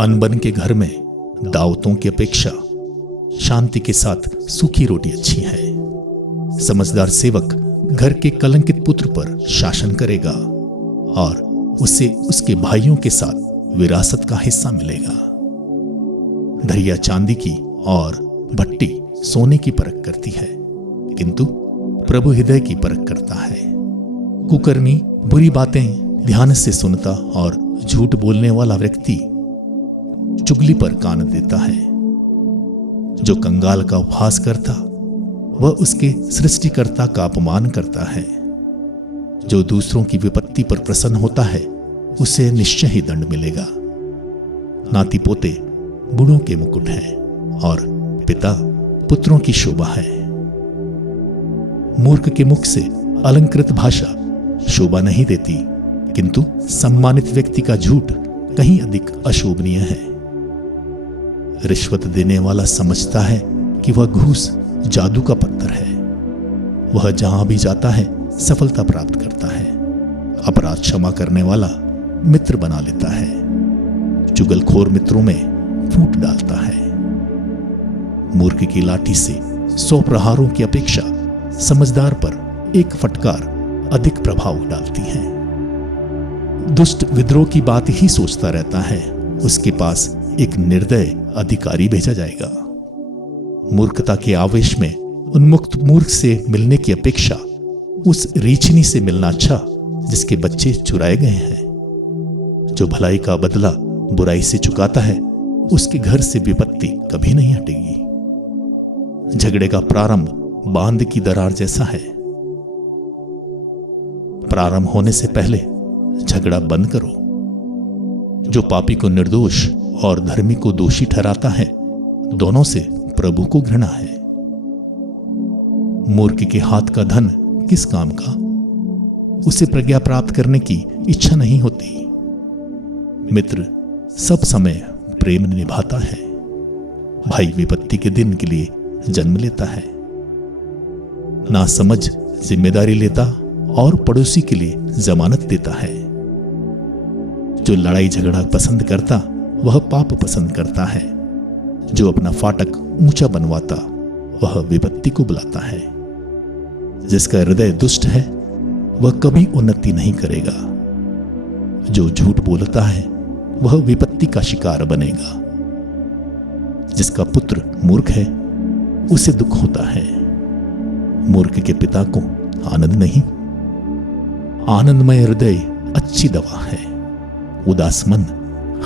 अनबन के घर में दावतों की अपेक्षा शांति के साथ सूखी रोटी अच्छी है। समझदार सेवक घर के कलंकित पुत्र पर शासन करेगा और उसे उसके भाइयों के साथ विरासत का हिस्सा मिलेगा। दरिया चांदी की और भट्टी सोने की परख करती है, किंतु प्रभु हृदय की परख करता है। कुकर्मी बुरी बातें ध्यान से सुनता और झूठ बोलने वाला व्यक्ति चुगली पर कान देता है। जो कंगाल का उपहास करता वह उसके सृष्टिकर्ता का अपमान करता है। जो दूसरों की विपत्ति पर प्रसन्न होता है उसे निश्चय ही दंड मिलेगा। नाती पोते बूढ़ों के मुकुट हैं और पिता पुत्रों की शोभा है। मूर्ख के मुख से अलंकृत भाषा शोभा नहीं देती, किंतु सम्मानित व्यक्ति का झूठ कहीं अधिक अशोभनीय है। रिश्वत देने वाला समझता है कि वह घूस जादू का पत्थर है। वह जहां भी जाता है सफलता प्राप्त करता है। अपराध क्षमा करने वाला मित्र बना लेता है, चुगलखोर मित्रों में फूट डालता है। मूर्ख की लाठी से 100 प्रहारों की अपेक्षा समझदार पर एक फटकार अधिक प्रभाव डालती है। दुष्ट विद्रोह की बात ही सोचता रहता है, उसके पास एक निर्दय अधिकारी भेजा जाएगा। मूर्खता के आवेश में उन्मुक्त मूर्ख से मिलने की अपेक्षा उस रीछनी से मिलना अच्छा जिसके बच्चे चुराए गए हैं। जो भलाई का बदला बुराई से चुकाता है उसके घर से विपत्ति कभी नहीं हटेगी। झगड़े का प्रारंभ बांध की दरार जैसा है। प्रारंभ होने से पहले झगड़ा बंद करो। जो पापी को निर्दोष और धर्मी को दोषी ठहराता है, दोनों से प्रभु को घृणा है। मूर्ख के हाथ का धन किस काम का? उसे प्रज्ञा प्राप्त करने की इच्छा नहीं होती। मित्र सब समय प्रेम निभाता है। भाई विपत्ति के दिन के लिए जन्म लेता है। ना समझ जिम्मेदारी लेता और पड़ोसी के लिए जमानत देता है। जो लड़ाई झगड़ा पसंद करता वह पाप पसंद करता है। जो अपना फाटक ऊंचा बनवाता वह विपत्ति को बुलाता है। जिसका हृदय दुष्ट है वह कभी उन्नति नहीं करेगा। जो झूठ बोलता है वह विपत्ति का शिकार बनेगा। जिसका पुत्र मूर्ख है उसे दुख होता है। मूर्ख के पिता को आनंद नहीं। आनंदमय हृदय अच्छी दवा है। उदास मन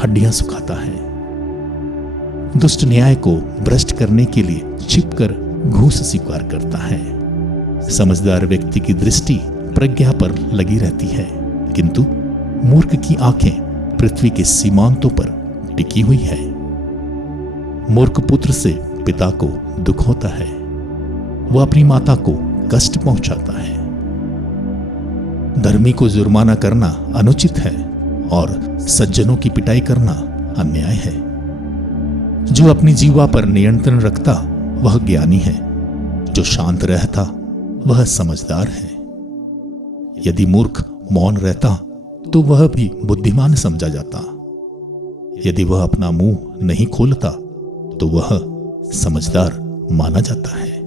हड्डियां सुखाता है। दुष्ट न्याय को भ्रष्ट करने के लिए छिपकर घूस स्वीकार करता है। समझदार व्यक्ति की दृष्टि प्रज्ञा पर लगी रहती है, किंतु मूर्ख की आंखें पृथ्वी के सीमांतों पर टिकी हुई है। मूर्ख पुत्र से पिता को दुख होता है। वह अपनी माता को कष्ट पहुंचाता है। धर्मी को जुर्माना करना अनुचित है और सज्जनों की पिटाई करना अन्याय है। जो अपनी जीवा पर नियंत्रण रखता वह ज्ञानी है। जो शांत रहता वह समझदार है। यदि मूर्ख मौन रहता तो वह भी बुद्धिमान समझा जाता। यदि वह अपना मुंह नहीं खोलता तो वह समझदार माना जाता है।